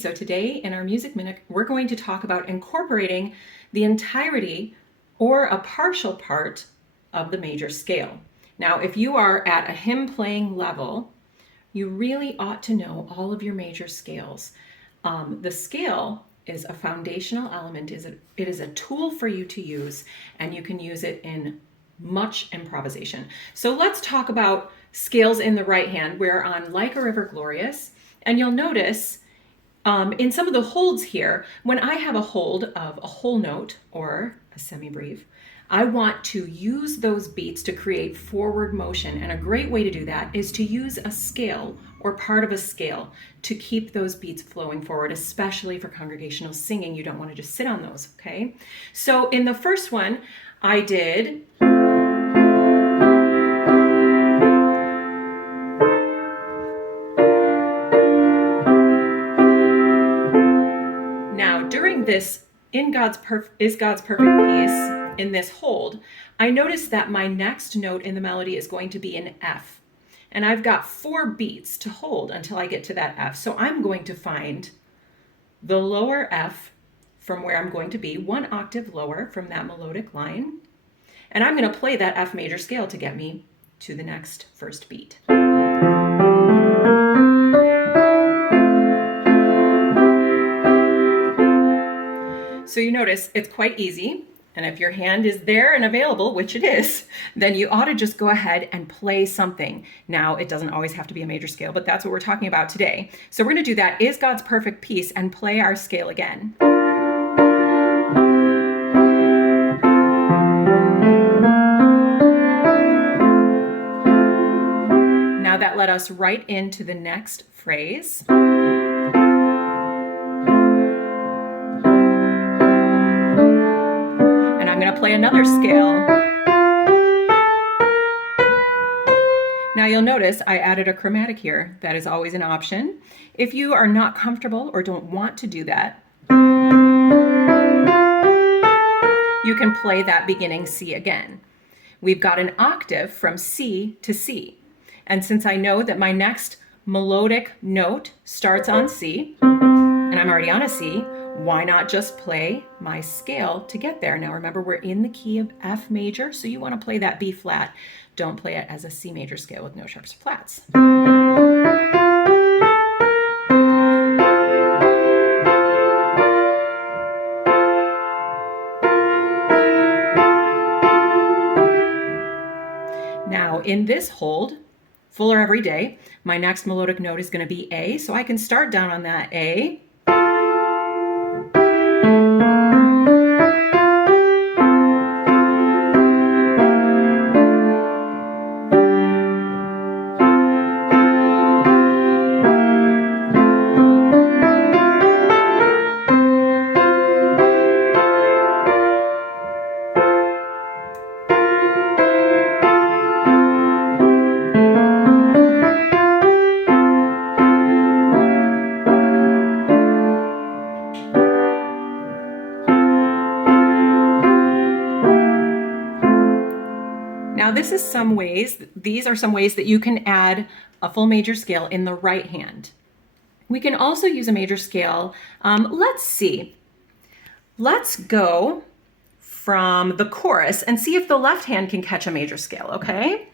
so today in our Music Minute, we're going to talk about incorporating the entirety or a partial part of the major scale. Now, if you are at a hymn playing level, you really ought to know all of your major scales. The scale is a foundational element. It is a tool for you to use, and you can use it in much improvisation. So let's talk about scales in the right hand. We're on Like a River Glorious, and you'll notice in some of the holds here, when I have a hold of a whole note or a semi-breve, I want to use those beats to create forward motion. And a great way to do that is to use a scale or part of a scale to keep those beats flowing forward, especially for congregational singing. You don't want to just sit on those, okay? So in the first one, I did this is God's perfect peace in this hold, I notice that my next note in the melody is going to be an F. And I've got 4 beats to hold until I get to that F. So I'm going to find the lower F from where I'm going to be, 1 octave lower from that melodic line. And I'm going to play that F major scale to get me to the next first beat. So you notice it's quite easy, and if your hand is there and available, which it is, then you ought to just go ahead and play something. Now, it doesn't always have to be a major scale, but that's what we're talking about today. So we're going to do that, Is God's Perfect Peace, and play our scale again. Now that led us right into the next phrase. I'm going to play another scale. Now you'll notice I added a chromatic here. That is always an option. If you are not comfortable or don't want to do that, you can play that beginning C again. We've got an octave from C to C. And since I know that my next melodic note starts on C, and I'm already on a C, why not just play my scale to get there? Now remember, we're in the key of F major, so you want to play that B flat. Don't play it as a C major scale with no sharps or flats. Now in this hold, fuller every day, my next melodic note is going to be A, so I can start down on that A. Now these are some ways that you can add a full major scale in the right hand. We can also use a major scale. Let's see. Let's go from the chorus and see if the left hand can catch a major scale, okay?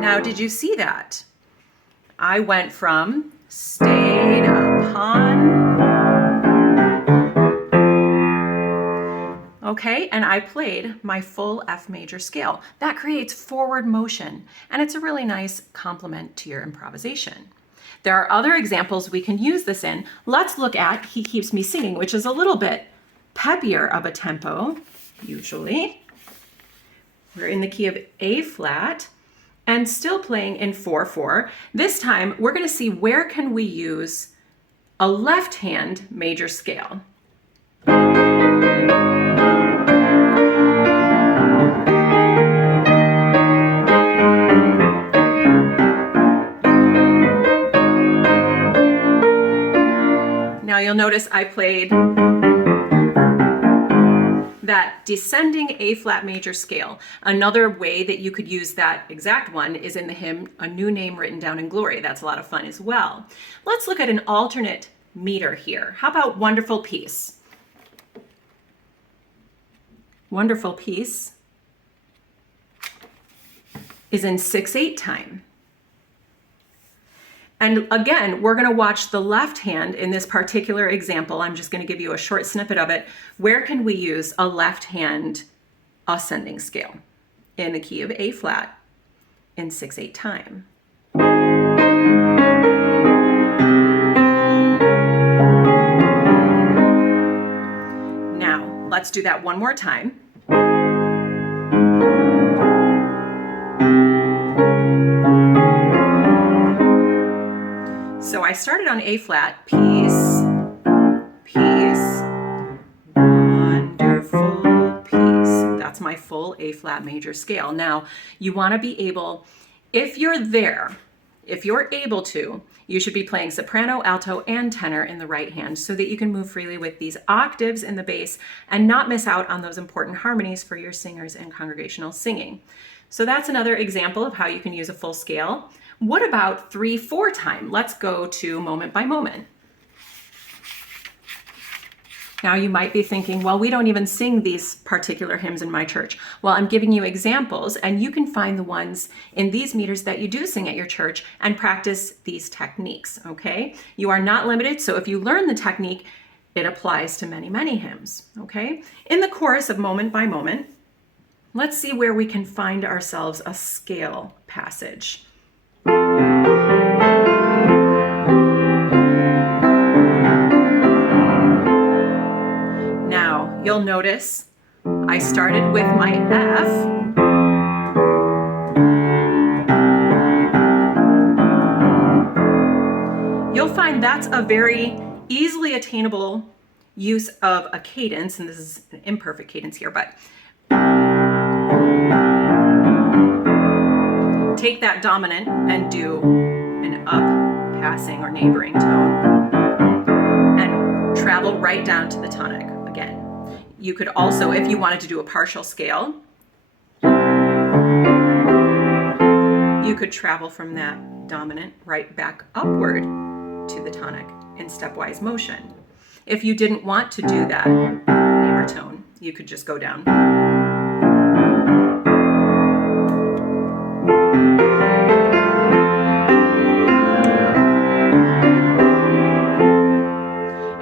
Now, did you see that? I went from stayed upon, okay, and I played my full F major scale. That creates forward motion, and it's a really nice complement to your improvisation. There are other examples we can use this in. Let's look at He Keeps Me Singing, which is a little bit peppier of a tempo, usually. We're in the key of A flat and still playing in 4/4. This time, we're going to see where can we use a left hand major scale. Now you'll notice I played that descending A flat major scale. Another way that you could use that exact one is in the hymn, A New Name Written Down in Glory. That's a lot of fun as well. Let's look at an alternate meter here. How about Wonderful Peace? Wonderful Peace is in 6/8 time. And again, we're going to watch the left hand in this particular example. I'm just going to give you a short snippet of it. Where can we use a left hand ascending scale? In the key of A flat in 6/8 time. Now, let's do that one more time. So I started on A flat, peace, peace, wonderful peace. That's my full A flat major scale. Now, you want to be able, if you're able to, you should be playing soprano, alto, and tenor in the right hand so that you can move freely with these octaves in the bass and not miss out on those important harmonies for your singers and congregational singing. So that's another example of how you can use a full scale. What about 3/4 time? Let's go to moment by moment. Now you might be thinking, well, we don't even sing these particular hymns in my church. Well, I'm giving you examples, and you can find the ones in these meters that you do sing at your church and practice these techniques, okay? You are not limited, so if you learn the technique, it applies to many, many hymns, okay? In the chorus of moment by moment, let's see where we can find ourselves a scale passage. Now, you'll notice I started with my F. You'll find that's a very easily attainable use of a cadence, and this is an imperfect cadence here, but take that dominant and do an up passing or neighboring tone and travel right down to the tonic again. You could also, if you wanted to do a partial scale, you could travel from that dominant right back upward to the tonic in stepwise motion. If you didn't want to do that neighbor tone, you could just go down.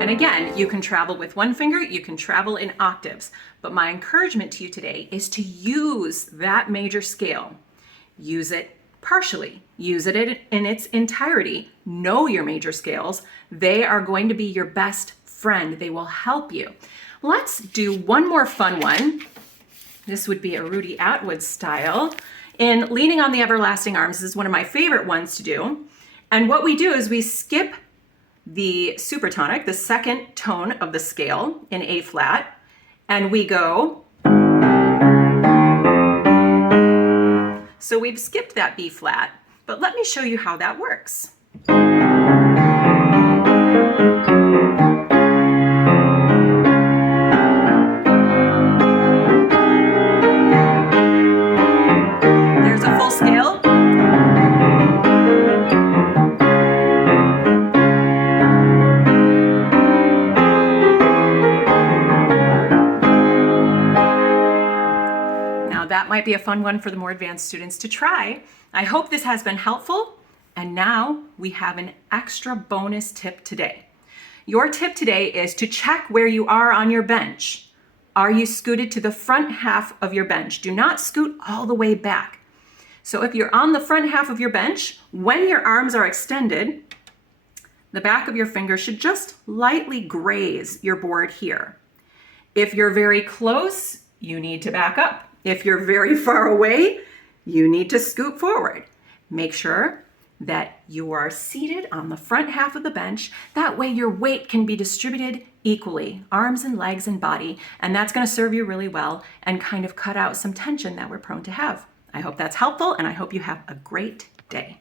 And again, you can travel with one finger, you can travel in octaves, but my encouragement to you today is to use that major scale. Use it partially, use it in its entirety. Know your major scales. They are going to be your best friend. They will help you. Let's do one more fun one. This would be a Rudy Atwood style. In Leaning on the Everlasting Arms, this is one of my favorite ones to do. And what we do is we skip the supertonic, the second tone of the scale in A flat, and we go. So we've skipped that B flat, but let me show you how that works. There's a full scale. That might be a fun one for the more advanced students to try. I hope this has been helpful. And now we have an extra bonus tip today. Your tip today is to check where you are on your bench. Are you scooted to the front half of your bench? Do not scoot all the way back. So if you're on the front half of your bench, when your arms are extended, the back of your finger should just lightly graze your board here. If you're very close, you need to back up. If you're very far away, you need to scoot forward. Make sure that you are seated on the front half of the bench. That way your weight can be distributed equally, arms and legs and body, and that's going to serve you really well and kind of cut out some tension that we're prone to have. I hope that's helpful, and I hope you have a great day.